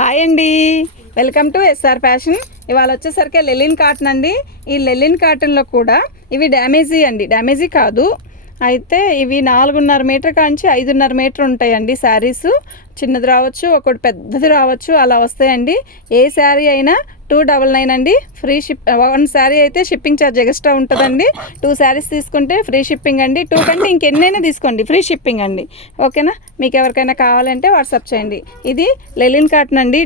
Hi అండి, welcome to SR fashion. ఇవాళ వచ్చేసరికి లెలిన్ కాటన్ అండి. ఈ లెలిన్ కాటన్లో కూడా ఇవి డ్యామేజీ కాదు. అయితే ఇవి 4.5 మీటర్ కాంచి 5.5 మీటర్ ఉంటాయండి. శారీస్ చిన్నది రావచ్చు, ఒకటి పెద్దది రావచ్చు, అలా వస్తాయండి. ఏ శారీ అయినా 299 అండి. Free ship. 1 శారీ అయితే షిప్పింగ్ ఛార్జ్ ఎక్స్ట్రా ఉంటుందండి. 2 శారీస్ తీసుకుంటే ఫ్రీ షిప్పింగ్ అండి. 2 కంటే ఇంకెన్నైనా తీసుకోండి, ఫ్రీ షిప్పింగ్ అండి. ఓకేనా? మీకు ఎవరికైనా కావాలంటే వాట్సాప్ చేయండి. ఇది లెలిన్ కాటన్ అండి.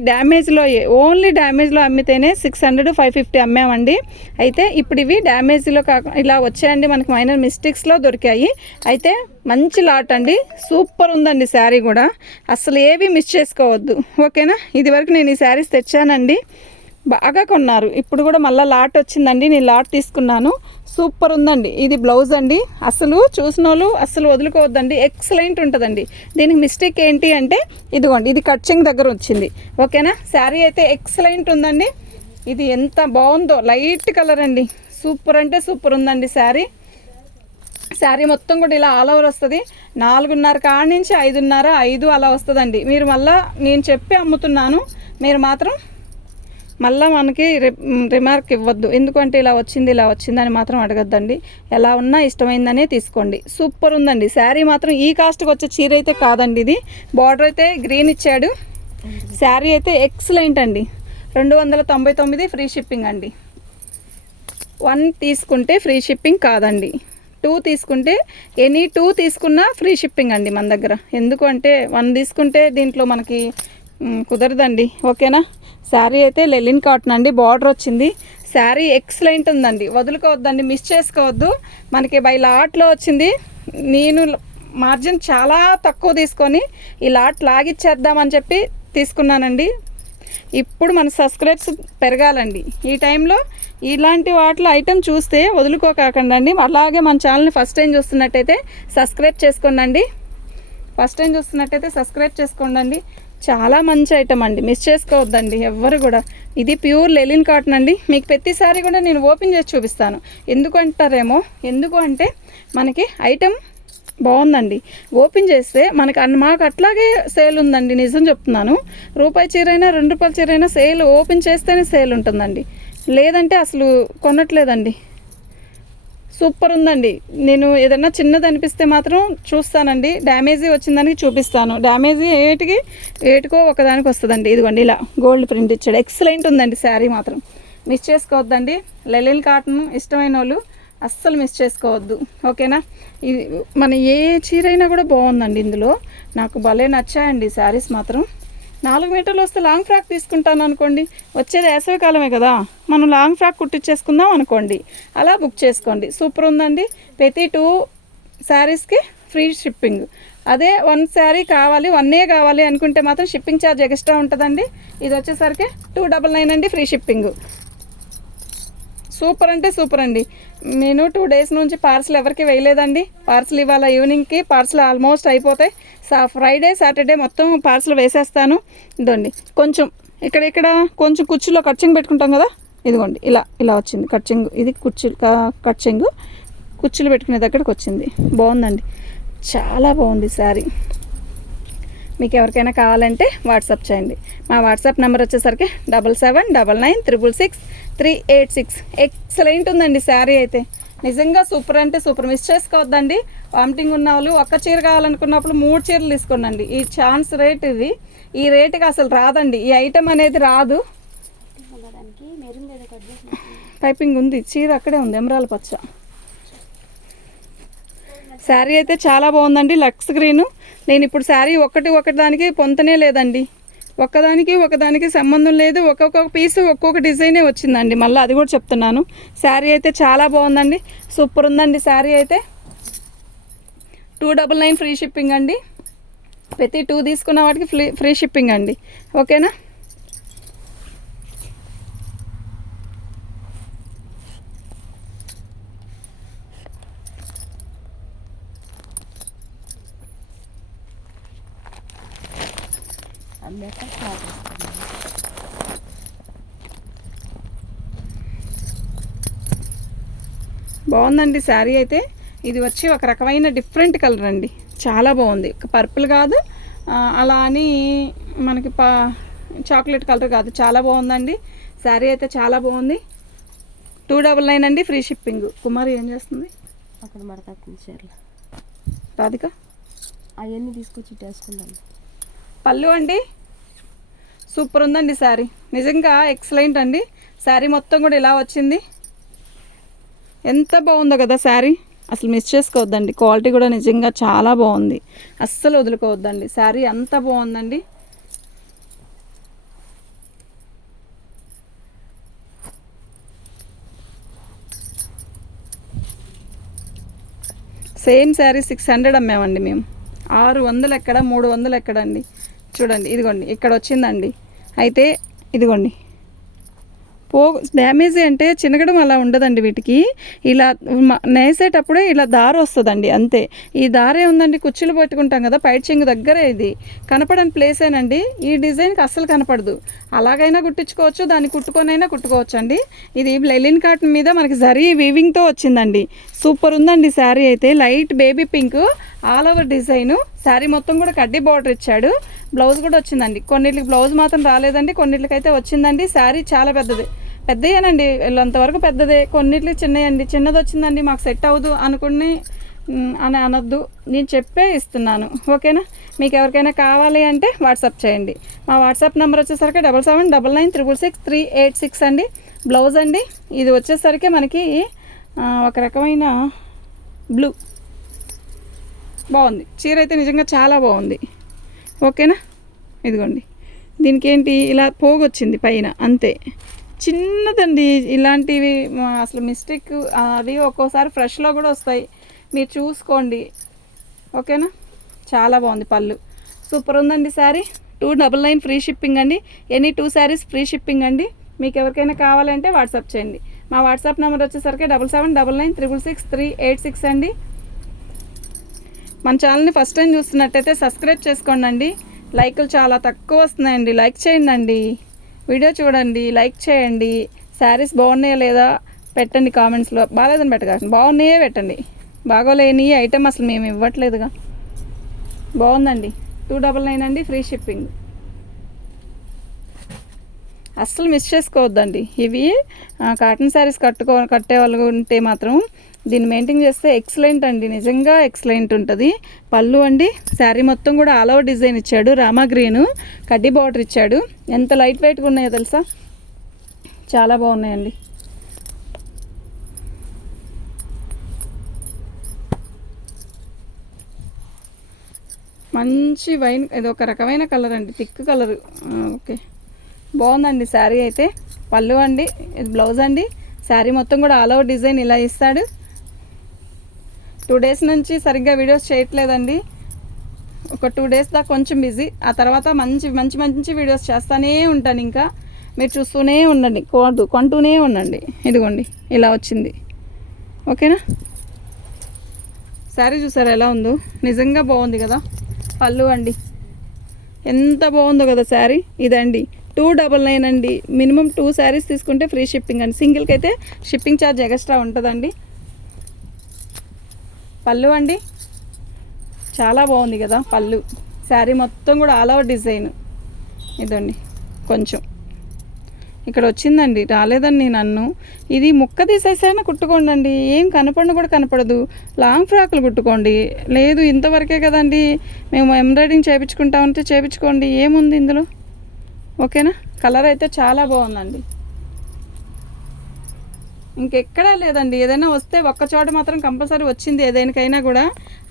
ఓన్లీ డ్యామేజ్లో అమ్మితేనే 600 550 అమ్మామండి. అయితే ఇప్పుడు ఇవి డ్యామేజ్లో కాకుండా ఇలా వచ్చాయండి, మనకి మైనర్ మిస్టేక్స్లో దొరికాయి. అయితే మంచి లాట్ అండి, సూపర్ ఉందండి శారీ కూడా. అసలు ఏవి మిస్ చేసుకోవద్దు. ఓకేనా? ఇది వరకు నేను ఈ శారీస్ తెచ్చానండి, బాగా కొన్నారు. ఇప్పుడు కూడా మళ్ళీ లాట్ వచ్చిందండి, నేను లాట్ తీసుకున్నాను. సూపర్ ఉందండి. ఇది బ్లౌజ్ అండి. అసలు చూసిన వాళ్ళు అసలు వదులుకోవద్దండి, ఎక్సలెంట్ ఉంటుందండి. దీనికి మిస్టేక్ ఏంటి అంటే ఇదిగోండి, ఇది కట్చింగ్ దగ్గర వచ్చింది. ఓకేనా? శారీ అయితే ఎక్సలెంట్ ఉందండి. ఇది ఎంత బాగుందో, లైట్ కలర్ అండి. సూపర్ అంటే సూపర్ ఉందండి శారీ. శారీ మొత్తం కూడా ఇలా ఆల్ ఓవర్ వస్తుంది. 4.5 కాడ నుంచి 5.5 అలా వస్తుందండి. మీరు మళ్ళీ నేను చెప్పి అమ్ముతున్నాను, మీరు మాత్రం మళ్ళీ మనకి రిమార్క్ ఇవ్వద్దు. ఎందుకంటే ఇలా వచ్చిందని మాత్రం అడగద్దండి. ఎలా ఉన్నా ఇష్టమైందనే తీసుకోండి. సూపర్ ఉందండి శారీ మాత్రం. ఈ కాస్ట్కి వచ్చే చీర అయితే కాదండి. ఇది బార్డర్ అయితే గ్రీన్ ఇచ్చాడు. శారీ అయితే ఎక్సలెంట్ అండి. 299 ఫ్రీ షిప్పింగ్ అండి. 1 తీసుకుంటే ఫ్రీ షిప్పింగ్ కాదండి. 2 తీసుకుంటే ఎనీ 2 తీసుకున్నా ఫ్రీ షిప్పింగ్ అండి మన దగ్గర. ఎందుకు అంటే 1 తీసుకుంటే దీంట్లో మనకి కుదరదండి. ఓకేనా? శారీ అయితే లెలిన్ కాటన్ అండి. బార్డర్ వచ్చింది. శారీ ఎక్సలెంట్ ఉందండి, వదులుకోవద్దండి, మిస్ చేసుకోవద్దు. మనకి బై లాట్లో వచ్చింది. నేను మార్జిన్ చాలా తక్కువ తీసుకొని ఈ లాట్ లాగిచ్చేద్దామని చెప్పి తీసుకున్నానండి. ఇప్పుడు మన సబ్స్క్రైబ్స్ పెరగాలండి. ఈ టైంలో ఇలాంటి వాటిలో ఐటెం చూస్తే వదులుకోకండి అండి. అలాగే మన ఛానల్ని ఫస్ట్ టైం చూస్తున్నట్టయితే సబ్స్క్రైబ్ చేసుకోండి. చాలా మంచి ఐటమ్ అండి, మిస్ చేసుకోవద్దండి ఎవ్వరు కూడా. ఇది ప్యూర్ లెలిన్ కాటన్ అండి. మీకు ప్రతిసారి కూడా నేను ఓపెన్ చేసి చూపిస్తాను. ఎందుకు అంటే మనకి ఐటమ్ బాగుందండి. ఓపెన్ చేస్తే మాకు అట్లాగే సేల్ ఉందండి, నిజం చెప్తున్నాను. రూపాయి చీరైనా 2 రూపాయల చీరైనా సేల్ ఓపెన్ చేస్తేనే సేల్ ఉంటుందండి, లేదంటే అసలు కొనట్లేదండి. సూపర్ ఉందండి. నేను ఏదన్నా చిన్నది అనిపిస్తే మాత్రం చూస్తానండి, డ్యామేజీ వచ్చిందానికి చూపిస్తాను. డ్యామేజీ ఏటికో ఒకదానికి వస్తుందండి. ఇదిగోండి ఇలా గోల్డ్ ప్రింట్ ఇచ్చాడు. ఎక్సలెంట్ ఉందండి శారీ మాత్రం. మిస్ చేసుకోవద్దండి. లెలిన్ కాటన్ ఇష్టమైన వాళ్ళు అస్సలు మిస్ చేసుకోవద్దు. ఓకేనా? ఇది మన ఏ చీర అయినా కూడా బాగుందండి. ఇందులో నాకు భలే నచ్చాయండి శారీస్ మాత్రం. 4 మీటర్లు వస్తే లాంగ్ ఫ్రాక్ తీసుకుంటాను అనుకోండి, వచ్చేది వేసవికాలమే కదా, మనం లాంగ్ ఫ్రాక్ కుట్టించేసుకుందాం అనుకోండి, అలా బుక్ చేసుకోండి. సూపర్ ఉందండి. ప్రతి 2 శారీస్కి ఫ్రీ షిప్పింగ్. అదే 1 శారీ కావాలి, 1 కావాలి అనుకుంటే మాత్రం షిప్పింగ్ ఛార్జ్ ఎక్స్ట్రా ఉంటుందండి. ఇది వచ్చేసరికి 299 అండి, ఫ్రీ షిప్పింగ్. సూపర్ అంటే సూపర్ అండి. నేను 2 డేస్ నుంచి పార్సల్ ఎవరికి వేయలేదండి. పార్సల్ ఇవాళ ఈవినింగ్కి పార్సల్ ఆల్మోస్ట్ అయిపోతాయి. ఫ్రైడే సాటర్డే మొత్తం పార్సల్ వేసేస్తాను. ఇదిగోండి కొంచెం ఇక్కడ కొంచెం కుర్చీలో కట్చింగ్ పెట్టుకుంటాం కదా, ఇదిగోండి ఇలా వచ్చింది కట్చింగ్. ఇది కట్చింగ్ కుర్చీలు పెట్టుకునే దగ్గరకు వచ్చింది. బాగుందండి, చాలా బాగుంది శారీ. మీకు ఎవరికైనా కావాలంటే వాట్సాప్ చేయండి. మా వాట్సాప్ నెంబర్ వచ్చేసరికి 7799666386. ఎక్సలెంట్ ఉందండి శారీ అయితే. నిజంగా సూపర్ అంటే సూపర్. మిస్ చేసుకోవద్దండి. వామిటింగ్ ఉన్న వాళ్ళు ఒక్క చీర కావాలనుకున్నప్పుడు 3 చీరలు తీసుకోండి. ఈ ఛాన్స్ రేట్ ఇది. ఈ రేటుకి అసలు రాదండి, ఈ ఐటమ్ అనేది రాదు. పైపింగ్ ఉంది, చీర అక్కడే ఉంది, ఎమరాల పచ్చ. శారీ అయితే చాలా బాగుందండి, లక్స్ గ్రీను. నేను ఇప్పుడు శారీ ఒకటి దానికి పొంతనే లేదండి. ఒకదానికి సంబంధం లేదు. ఒక్కొక్క పీసు ఒక్కొక్క డిజైనే వచ్చిందండి. మళ్ళీ అది కూడా చెప్తున్నాను. శారీ అయితే చాలా బాగుందండి, సూపర్ ఉందండి శారీ అయితే. 299 ఫ్రీ షిప్పింగ్ అండి. ప్రతి 2 తీసుకున్న వాటికి ఫ్రీ షిప్పింగ్ అండి. ఓకేనా? బాగుందండి శారీ అయితే. ఇది వచ్చి ఒక రకమైన డిఫరెంట్ కలర్ అండి, చాలా బాగుంది. పర్పుల్ కాదు, అలా అని మనకి చాక్లెట్ కలర్ కాదు, చాలా బాగుందండి శారీ అయితే, చాలా బాగుంది. 299 అండి, ఫ్రీ షిప్పింగ్. కుమారి ఏం చేస్తుంది అక్కడ మడతాడుతుంది చీరలు. రాధిక అవన్నీ తీసుకొచ్చి వేసుకుంటాను. పళ్ళు అండి, సూపర్ ఉందండి శారీ, నిజంగా ఎక్సలెంట్ అండి. శారీ మొత్తం కూడా ఇలా వచ్చింది, ఎంత బాగుందో కదా శారీ, అసలు మిస్ చేసుకోవద్దండి. క్వాలిటీ కూడా నిజంగా చాలా బాగుంది, అస్సలు వదులుకోవద్దండి. శారీ అంత బాగుందండి. సేమ్ శారీ 600 అమ్మామండి మేము. 600 ఎక్కడ, 300 ఎక్కడండి. చూడండి ఇదిగోండి ఇక్కడ వచ్చిందండి. అయితే ఇదిగోండి డ్యామేజ్ అంటే చినగడం అలా ఉండదండి వీటికి. ఇలా నేసేటప్పుడే ఇలా దారి వస్తుందండి అంతే. ఈ దారే ఉందండి, కుచ్చులు పెట్టుకుంటాం కదా పైట్ చెంగు దగ్గర, ఇది కనపడని ప్లేసేనండి. ఈ డిజైన్కి అస్సలు కనపడదు. అలాగైనా కుట్టించుకోవచ్చు, దాన్ని కుట్టుకొనైనా కుట్టుకోవచ్చు అండి. ఇది లెలిన్ కాటన్ మీద మనకి జరీ వీవింగ్తో వచ్చిందండి. సూపర్ ఉందండి శారీ అయితే. Light baby pink all over design. Sari మొత్తం కూడా కడ్డీ బార్డర్ ఇచ్చాడు. బ్లౌజ్ కూడా వచ్చిందండి. కొన్నిటికి బ్లౌజ్ మాత్రం రాలేదండి, కొన్నిటికైతే వచ్చిందండి. శారీ చాలా పెద్దది, పెద్దయేనండి, అంతవరకు పెద్దదే. కొన్నిటికి చిన్నయండి. చిన్నది వచ్చిందండి, మాకు సెట్ అవ్వదు అనుకుని అని అనొద్దు, నేను చెప్పే ఇస్తున్నాను. ఓకేనా? మీకు ఎవరికైనా కావాలి అంటే వాట్సాప్ చేయండి. మా వాట్సాప్ నెంబర్ వచ్చేసరికి 7799666386 అండి. బ్లౌజ్ అండి ఇది వచ్చేసరికి మనకి ఒక రకమైన బ్లూ, బాగుంది చీర అయితే, నిజంగా చాలా బాగుంది. ఓకేనా? ఇదిగోండి దీనికి ఏంటి ఇలా పోగొచ్చింది పైన అంతే, చిన్నదండి. ఇలాంటివి అసలు మిస్టేక్ అది ఒక్కోసారి ఫ్రెష్లో కూడా వస్తాయి, మీరు చూసుకోండి. ఓకేనా? చాలా బాగుంది పళ్ళు, సూపర్ ఉందండి శారీ. 299 ఫ్రీ షిప్పింగ్ అండి. ఎనీ 2 శారీస్ ఫ్రీ షిప్పింగ్ అండి. మీకు ఎవరికైనా కావాలంటే వాట్సాప్ చేయండి. మా వాట్సాప్ నెంబర్ వచ్చేసరికి 7799666386 అండి. మన ఛానల్ని ఫస్ట్ టైం చూస్తున్నట్టయితే సబ్స్క్రైబ్ చేసుకోండి అండి. లైకులు చాలా తక్కువ వస్తున్నాయండి, లైక్ చేయండి అండి. వీడియో చూడండి, లైక్ చేయండి. శారీస్ బాగున్నాయా లేదా పెట్టండి కామెంట్స్లో. బాగాలేదని పెట్టకండి, బాగున్నాయే పెట్టండి. బాగోలేని ఐటెం అసలు మేము ఇవ్వట్లేదుగా. బాగుందండి. 299 అండి, ఫ్రీ షిప్పింగ్. అస్సలు మిస్ చేసుకోవద్దండి. ఇవి కాటన్ శారీస్ కట్టే వాళ్ళు ఉంటే మాత్రం దీన్ని మెయింటైన్ చేస్తే ఎక్సలెంట్ అండి, నిజంగా ఎక్సలెంట్ ఉంటుంది. పళ్ళు అండి, శారీ మొత్తం కూడా ఆల్ ఓవర్ డిజైన్ ఇచ్చాడు. రామా గ్రీను కడ్డీ బార్డర్ ఇచ్చాడు. ఎంత లైట్ వెయిట్గా ఉన్నాయో తెలుసా, చాలా బాగున్నాయండి. మంచి వైన్, ఇది ఒక రకమైన కలర్ అండి, థిక్ కలర్. ఓకే, బాగుందండి శారీ అయితే. పళ్ళు అండి, ఇది బ్లౌజ్ అండి. శారీ మొత్తం కూడా ఆల్ ఓవర్ డిజైన్ ఇలా ఇస్తాడు. 2 డేస్ నుంచి సరిగ్గా వీడియోస్ చేయట్లేదండి. ఒక 2 డేస్ దాకా కొంచెం బిజీ, ఆ తర్వాత మంచి మంచి మంచి వీడియోస్ చేస్తూనే ఉంటాను. ఇంకా మీరు చూస్తూనే ఉండండి, కొంటూనే ఉండండి. ఇదిగోండి ఇలా వచ్చింది. ఓకేనా? శారీ చూసారా ఎలా ఉందో, నిజంగా బాగుంది కదా. పళ్ళు అండి, ఎంత బాగుందో కదా శారీ. ఇదండి 299 అండి. మినిమం 2 శారీస్ తీసుకుంటే ఫ్రీ షిప్పింగ్ అండి. సింగిల్కి అయితే షిప్పింగ్ ఛార్జ్ ఎక్స్ట్రా ఉంటుందండి. పళ్ళు అండి, చాలా బాగుంది కదా పళ్ళు. శారీ మొత్తం కూడా ఆల్ ఓవర్ డిజైన్. ఇదండి కొంచెం ఇక్కడ వచ్చిందండి, రాలేదండి నన్ను. ఇది ముక్క తీసేసైనా కుట్టుకోండి, ఏం కనపడను కూడా కనపడదు. లాంగ్ ఫ్రాక్లు కుట్టుకోండి. లేదు ఇంతవరకే కదండి మేము ఎంబ్రాయిడింగ్ చేయించుకుంటామంటే చేయించుకోండి, ఏముంది ఇందులో. ఓకేనా? కలర్ అయితే చాలా బాగుందండి, ఇంకెక్కడా లేదండి. ఏదైనా వస్తే ఒక్క చోట మాత్రం కంపల్సరీ వచ్చింది. ఏదైనాకైనా కూడా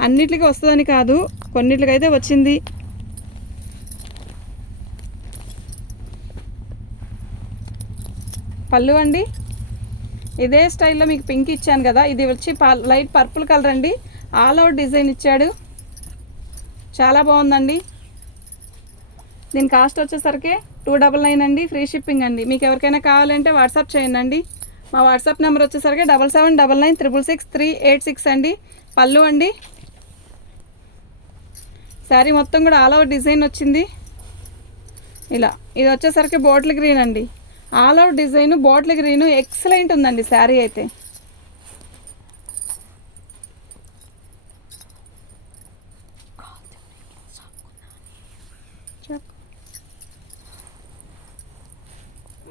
అన్నిటికీ వస్తుందని కాదు, కొన్నిటికైతే వచ్చింది. పళ్ళు అండి, ఇదే స్టైల్లో మీకు పింక్ ఇచ్చాను కదా, ఇది వచ్చి లైట్ పర్పుల్ కలర్ అండి. ఆల్ ఓవర్ డిజైన్ ఇచ్చాడు, చాలా బాగుందండి. దీని కాస్ట్ వచ్చేసరికి 299 అండి, ఫ్రీ షిప్పింగ్ అండి. మీకు ఎవరికైనా కావాలంటే వాట్సాప్ చేయండి. మా వాట్సాప్ నెంబర్ వచ్చేసరికి 7799666386 అండి. పళ్ళు అండి, శారీ మొత్తం కూడా ఆల్ ఓవర్ డిజైన్ వచ్చింది ఇలా. ఇది వచ్చేసరికి బాటిల్ గ్రీన్ అండి, all over design bottle green, excellent ఉందండి శారీ అయితే.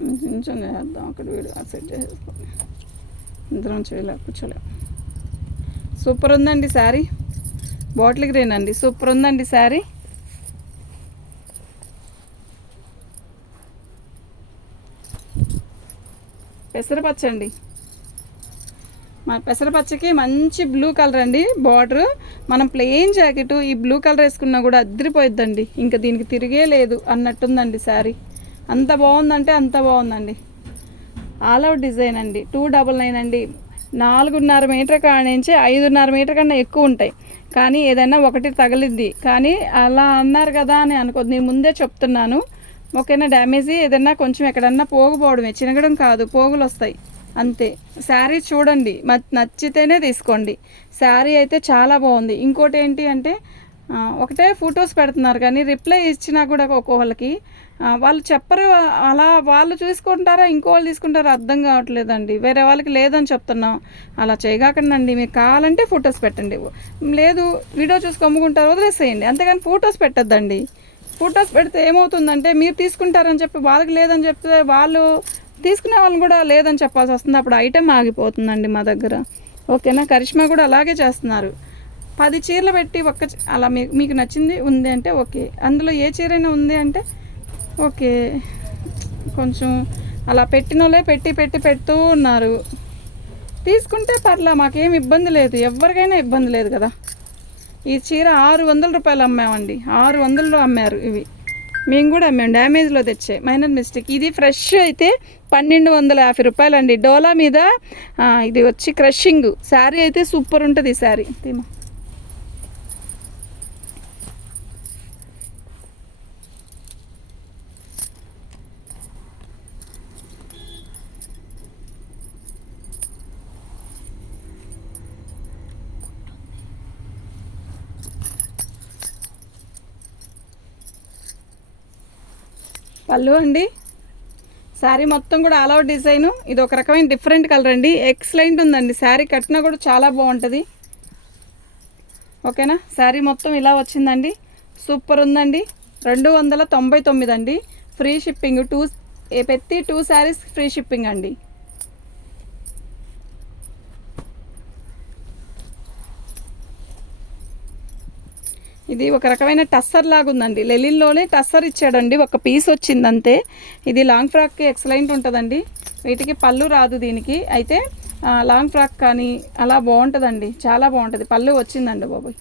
కొంచెం చేద్దాం అక్కడ వీడియో సెట్ చేసేసుకో. ఇద్దరం చేయలేక కూర్చోలేము. సూపర్ ఉందండి శారీ, బాటిల్ గ్రీన్ అండి, సూపర్ ఉందండి శారీ. పెసరపచ్చ అండి, మా పెసరపచ్చకి మంచి బ్లూ కలర్ అండి బార్డర్. మనం ప్లెయిన్ జాకెట్ ఈ బ్లూ కలర్ వేసుకున్నా కూడా అద్దరిపోయిద్దండి, ఇంకా దీనికి తిరిగే లేదు అన్నట్టుందండి శారీ. అంత బాగుందంటే అంత బాగుందండి. ఆల్ అవుట్ డిజైన్ అండి, 299 అండి. 4.5 మీటర్ కాడ నుంచి 5.5 మీటర్ కన్నా ఎక్కువ ఉంటాయి, కానీ ఏదైనా ఒకటి తగిలిద్ది. కానీ అలా అన్నారు కదా అని అనుకోద్దు, నేను ముందే చెప్తున్నాను. ఓకేనా, డ్యామేజీ ఏదైనా కొంచెం ఎక్కడన్నా పోగుపోవడమే, చినగడం కాదు, పోగులు వస్తాయి అంతే. శారీ చూడండి, నచ్చితేనే తీసుకోండి. శారీ అయితే చాలా బాగుంది. ఇంకోటి ఏంటి అంటే ఒకటే ఫొటోస్ పెడుతున్నారు కానీ రిప్లై ఇచ్చినా కూడా ఒక్కొక్కళ్ళకి వాళ్ళు చెప్పరు. అలా వాళ్ళు చూసుకుంటారా ఇంకో వాళ్ళు తీసుకుంటారా అర్థం కావట్లేదండి. వేరే వాళ్ళకి లేదని చెప్తున్నాం, అలా చేయగాకండి. మీకు కావాలంటే ఫొటోస్ పెట్టండి, లేదు వీడియో చూసి కమ్ముకుంటారు వదిలేసేయండి, అంతేగాని ఫొటోస్ పెట్టద్దండి. ఫొటోస్ పెడితే ఏమవుతుందంటే మీరు తీసుకుంటారని చెప్పి వాళ్ళకి లేదని చెప్తే వాళ్ళు తీసుకునే వాళ్ళని కూడా లేదని చెప్పాల్సి వస్తుంది, అప్పుడు ఐటెం ఆగిపోతుందండి మా దగ్గర. ఓకేనా, కరిష్మా కూడా అలాగే చేస్తున్నారు. 10 చీరలు పెట్టి అలా మీకు నచ్చింది ఉంది అంటే ఓకే, అందులో ఏ చీరైనా ఉంది అంటే ఓకే. కొంచెం అలా పెట్టిన వాళ్ళే పెడుతూ ఉన్నారు. తీసుకుంటే పర్లా, మాకేం ఇబ్బంది లేదు, ఎవరికైనా ఇబ్బంది లేదు కదా. ఈ చీర 600 రూపాయలు అమ్మామండి, 600లో అమ్మారు. ఇవి మేము కూడా అమ్మాము, డ్యామేజ్లో తెచ్చే, మైనర్ మిస్టేక్. ఇది ఫ్రెష్ అయితే 1250 రూపాయలు అండి. డోలా మీద ఇది వచ్చి క్రషింగ్ శారీ అయితే సూపర్ ఉంటుంది. ఈ శారీ తీమా పళ్ళు అండి, శారీ మొత్తం కూడా ఆల్ అవుట్ డిజైను. ఇది ఒక రకమైన డిఫరెంట్ కలర్ అండి, ఎక్సలెంట్ ఉందండి. శారీ కట్టినా కూడా చాలా బాగుంటుంది. ఓకేనా, శారీ మొత్తం ఇలా వచ్చిందండి, సూపర్ ఉందండి. 299 అండి, ఫ్రీ షిప్పింగ్. ప్రతి 2 శారీస్ ఫ్రీ షిప్పింగ్ అండి. ఇది ఒక రకమైన టస్సర్ లాగా ఉందండి, లెలిన్లోనే టస్సర్ ఇచ్చాడండి, ఒక పీస్ వచ్చింది అంతే. ఇది లాంగ్ ఫ్రాక్కి ఎక్సలెంట్ ఉంటుందండి. వీటికి పళ్ళు రాదు దీనికి అయితే, లాంగ్ ఫ్రాక్ కానీ అలా బాగుంటుందండి, చాలా బాగుంటుంది. పళ్ళు వచ్చిందండి బాబోయ్,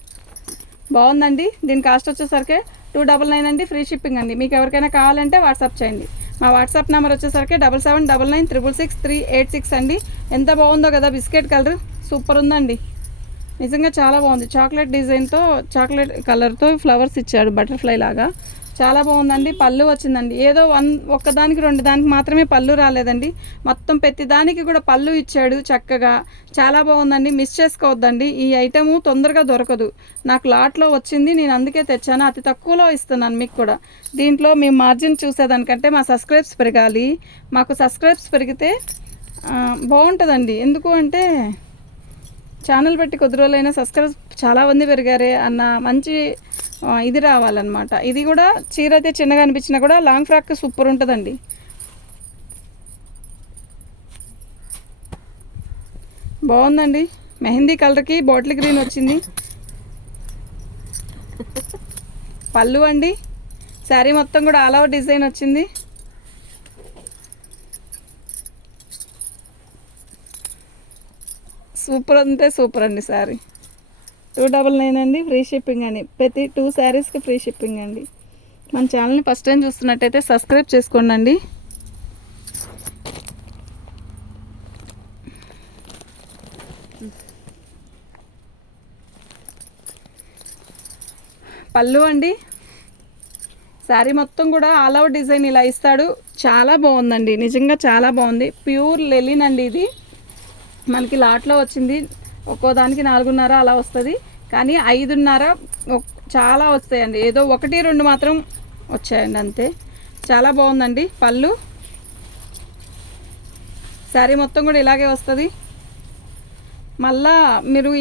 బాగుందండి. దీని కాస్ట్ వచ్చేసరికి 299 అండి, ఫ్రీ షిప్పింగ్ అండి. మీకు ఎవరికైనా కావాలంటే వాట్సాప్ చేయండి. మా వాట్సాప్ నెంబర్ వచ్చేసరికి 7799966386 అండి. ఎంత బాగుందో కదా, బిస్కెట్ కలర్ సూపర్ ఉందండి, నిజంగా చాలా బాగుంది. చాక్లెట్ డిజైన్తో, చాక్లెట్ కలర్తో ఫ్లవర్స్ ఇచ్చాడు, బటర్ఫ్లై లాగా, చాలా బాగుందండి. పళ్ళు వచ్చిందండి, ఏదో ఒక్కదానికి 2 దానికి మాత్రమే పళ్ళు రాలేదండి, మొత్తం ప్రతి దానికి కూడా పళ్ళు ఇచ్చాడు చక్కగా, చాలా బాగుందండి. మిస్ చేసుకోవద్దండి, ఈ ఐటెము తొందరగా దొరకదు. నాకు లాట్లో వచ్చింది, నేను అందుకే తెచ్చాను, అతి తక్కువలో ఇస్తున్నాను మీకు కూడా. దీంట్లో మీ మార్జిన్ చూసేదానికంటే మా సబ్స్క్రైబ్స్ పెరగాలి. మాకు సబ్స్క్రైబ్స్ పెరిగితే బాగుంటుందండి. ఎందుకు అంటే ఛానల్ పెట్టి కొద్ది రోజులైనా సబ్స్క్రైబ్ చాలా మంది పెరిగారే అన్న మంచి ఇది రావాలన్నమాట. ఇది కూడా చీర అయితే చిన్నగా అనిపించినా కూడా లాంగ్ ఫ్రాక్ సూపర్ ఉంటుందండి. బాగుందండి, మెహందీ కలర్కి బాటిల్ గ్రీన్ వచ్చింది. పళ్ళు అండి, శారీ మొత్తం కూడా ఆల్ ఓవర్ డిజైన్ వచ్చింది. సూపర్ అంటే సూపర్ అండి. శారీ 299 అండి, ఫ్రీ షిప్పింగ్ అండి. ప్రతి 2 శారీస్కి ఫ్రీ షిప్పింగ్ అండి. మన ఛానల్ని ఫస్ట్ టైం చూస్తున్నట్టయితే సబ్స్క్రైబ్ చేసుకోండి అండి. పళ్ళు అండి, శారీ మొత్తం కూడా ఆల్ ఓవర్ డిజైన్ ఇలా ఇస్తాడు, చాలా బాగుందండి, నిజంగా చాలా బాగుంది. ప్యూర్ లెలిన్ అండి, ఇది మనకి లాట్లో వచ్చింది. ఒక్కో దానికి 4.5 అలా వస్తుంది, కానీ 5.5 చాలా వస్తాయండి, ఏదో 1-2 మాత్రం వచ్చాయండి అంతే. చాలా బాగుందండి. పళ్ళు, శారీ మొత్తం కూడా ఇలాగే వస్తుంది. మళ్ళా మీరు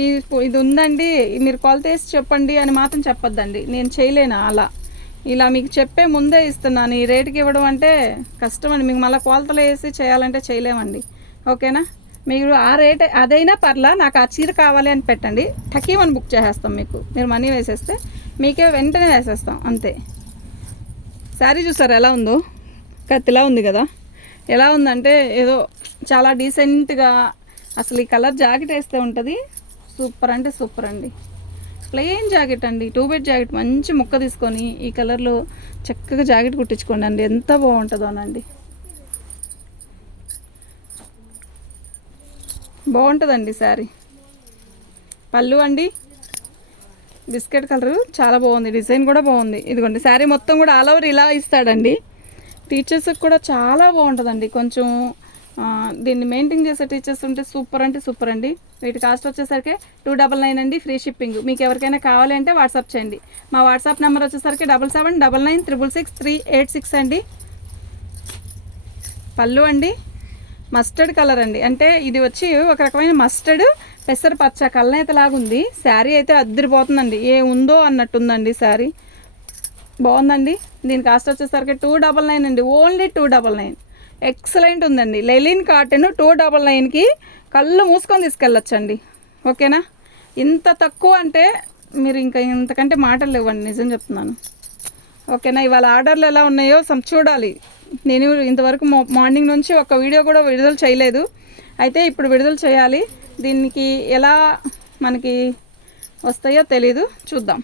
ఇది ఉందండి, మీరు కొలత వేసి చెప్పండి అని మాత్రం చెప్పొద్దండి, నేను చేయలేను అలా. ఇలా మీకు చెప్పే ముందే ఇస్తున్నాను. ఈ రేటుకి ఇవ్వడం అంటే కష్టం అండి. మీకు మళ్ళీ కొలతలు వేసి చేయాలంటే చేయలేమండి. ఓకేనా? మీరు ఆ రేట్ అదైనా పర్లా, నాకు ఆ చీర కావాలి అని పెట్టండి, టకీమని బుక్ చేసేస్తాం. మీరు మనీ వేసేస్తే మీకే వెంటనే వేసేస్తాం అంతే. శారీ చూసారు ఎలా ఉందో? కత్తిలా ఉంది కదా. ఎలా ఉందంటే ఏదో చాలా డీసెంట్గా, అసలు ఈ కలర్ జాకెట్ వేస్తే ఉంటుంది. సూపర్ అంటే సూపర్ అండి. ప్లెయిన్ జాకెట్ అండి, 2 బెడ్ జాకెట్. మంచి ముక్క తీసుకొని ఈ కలర్లో చక్కగా జాకెట్ కుట్టించుకోండి అండి, ఎంత బాగుంటుందోనండి. బాగుంటుందండి శారీ. పళ్ళు అండి బిస్కెట్ కలరు, చాలా బాగుంది. డిజైన్ కూడా బాగుంది. ఇదిగోండి శారీ మొత్తం కూడా ఆల్ ఓవర్ ఇలా ఇస్తాడండి. టీచర్స్కి కూడా చాలా బాగుంటుందండి. కొంచెం దీన్ని మెయింటైన్ చేసే టీచర్స్ ఉంటే సూపర్ అంటే సూపర్ అండి. వీటి కాస్ట్ వచ్చేసరికి 299 అండి, ఫ్రీ షిప్పింగ్. మీకు ఎవరికైనా కావాలి అంటే వాట్సాప్ చేయండి. మా వాట్సాప్ నెంబర్ వచ్చేసరికి 7799966386 అండి. పళ్ళు అండి మస్టర్డ్ కలర్ అండి, అంటే ఇది వచ్చి ఒక రకమైన మస్టర్డ్ పెసర పచ్చ కళ్ళనేతలాగుంది. శారీ అయితే అద్దరిపోతుందండి, ఏ ఉందో అన్నట్టుందండి శారీ. బాగుందండి. దీని కాస్ట్ వచ్చేసరికి 299 అండి, ఓన్లీ 299. ఎక్సలెంట్ ఉందండి. లెలిన్ కాటన్ 299కి కళ్ళు మూసుకొని తీసుకెళ్ళొచ్చండి. ఓకేనా? ఇంత తక్కువ అంటే మీరు ఇంకా ఇంతకంటే మాటలు లేవండి, నిజం చెప్తున్నాను. ఓకేనా? ఇవాళ ఆర్డర్లు ఎలా ఉన్నాయో చూడాలి. నేను ఇంతవరకు మార్నింగ్ నుంచి ఒక వీడియో కూడా విడుదల చేయలేదు. అయితే ఇప్పుడు విడుదల చేయాలి. దీనికి ఎలా మనకి వస్తాయో తెలీదు, చూద్దాం.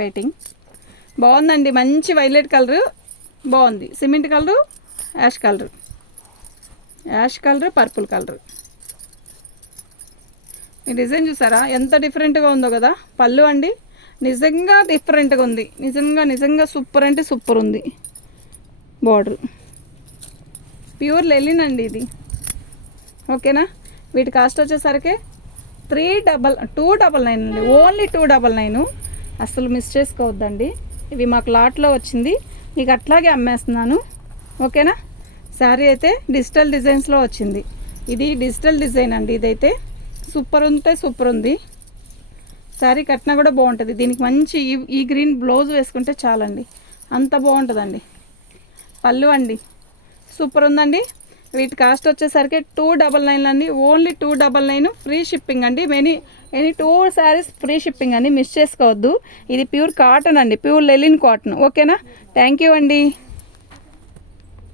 వెయిటింగ్. బాగుందండి, మంచి వైలెట్ కలరు బాగుంది. Cement colour, ash colour, purple colour. ఈ డిజైన్ చూసారా ఎంత డిఫరెంట్గా ఉందో కదా. పళ్ళు అండి నిజంగా డిఫరెంట్గా ఉంది. నిజంగా సూపర్ అంటే సూపర్ ఉంది. బార్డర్ ప్యూర్ లెలిన్ అండి ఇది. ఓకేనా? వీటి కాస్ట్ వచ్చేసరికి 299 అండి, ఓన్లీ 299. అసలు మిస్ చేసుకోవద్దండి. ఇవి మాకు లాట్లో వచ్చింది, మీకు అట్లాగే అమ్మేస్తున్నాను. ఓకేనా? శారీ అయితే డిజిటల్ డిజైన్స్లో వచ్చింది. ఇది డిజిటల్ డిజైన్ అండి. ఇదైతే సూపర్ ఉంది. శారీ కట్టినా కూడా బాగుంటుంది. దీనికి మంచి ఈ గ్రీన్ బ్లౌజ్ వేసుకుంటే చాలండి, అంత బాగుంటుందండి. పళ్ళు అండి సూపర్ ఉందండి. వీటి కాస్ట్ వచ్చేసరికి 299 అండి, ఓన్లీ 299, ఫ్రీ షిప్పింగ్ అండి. ఎనీ 2 శారీస్ ఫ్రీ షిప్పింగ్ అండి, మిస్ చేసుకోవద్దు. ఇది ప్యూర్ కాటన్ అండి, ప్యూర్ లెలిన్ కాటన్. ఓకేనా? థ్యాంక్ యూ అండి.